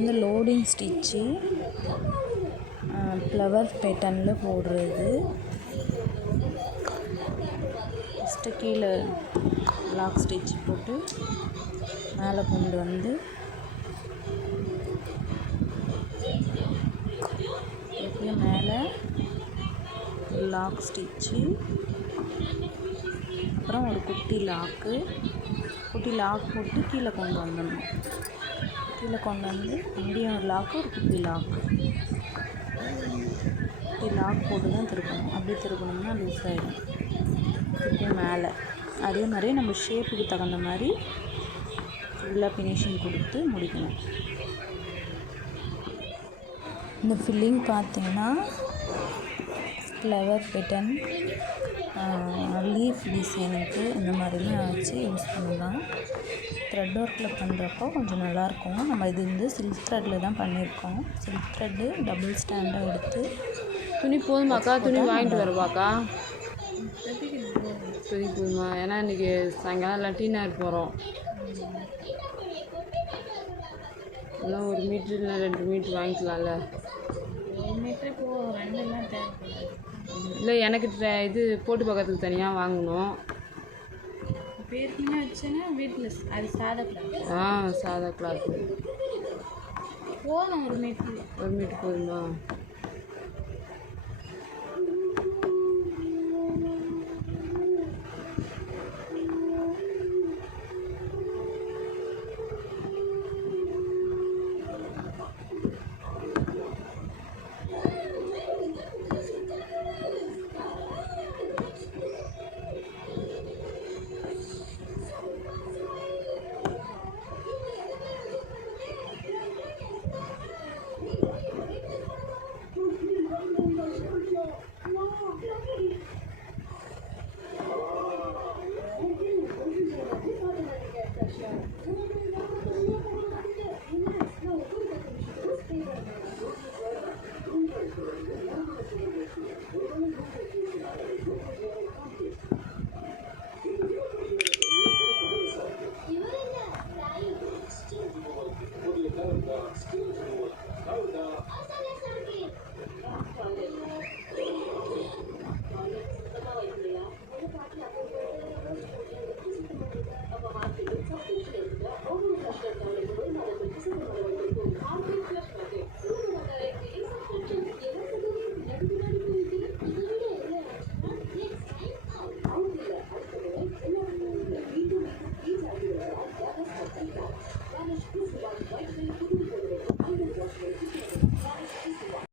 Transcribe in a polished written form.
வந்து loading stitch, flower பேட்டர்னில் போடுறது. ஃபஸ்ட்டு கீழே லாக் ஸ்டிச் போட்டு மேலே கொண்டு வந்து எப்பயும் மேலே லாக் ஸ்டிச்சு, அப்புறம் ஒரு குட்டி லாக் போட்டு கீழே கொண்டு வந்துடணும். கீழே கொண்டு வந்து அங்கேயும் ஒரு லாக்கு, ஒரு குட்டி லாக்கு போட்டு தான் திருப்பணும். அப்படி திருப்பணும்னா லூஸ் ஆகிடும். திருப்பி மேலே அதே மாதிரி நம்ம ஷேப்புக்கு தகுந்த மாதிரி ஃபுல்லாக ஃபினிஷிங் கொடுத்து முடிக்கணும். இந்த ஃபில்லிங் பார்த்திங்கன்னா ஃப்ளவர் பேட்டர்ன், லீஃப் டிசைனுக்கு இந்த மாதிரிலாம் வச்சு யூஸ் பண்ணலாம். த்ரெட் ஒர்க்கில் பண்ணுறப்போ கொஞ்சம் நல்லாயிருக்கும். நம்ம இது வந்து சில்க் த்ரெட்டில் தான் பண்ணியிருக்கோம். சில்க் த்ரெட்டு டபுள் ஸ்டாண்டாக எடுத்து துணி போதுமாக்கா? துணி வாங்கிட்டு வருவாக்கா? துணி போதுமா? ஏன்னா இன்றைக்கி சாயங்காலம் எல்லாம் டீ நகர் போகிறோம். இன்னும் 1 மீட்ரு இல்லை 2 மீட்ரு வாங்கிக்கலாம்ல. 1 மீட்ரு போ, 2 தேவைப்படாது. இல்லை, எனக்கு இது போட்டு பார்க்கறதுக்கு தனியாக வாங்கணும். பேருக்குமே வச்சுன்னா வீட்டில் அது சாதா கிளாத். சாதா கிளாத்து போதும். 1 மீட்ரு போதுமா? Spanish, this is one white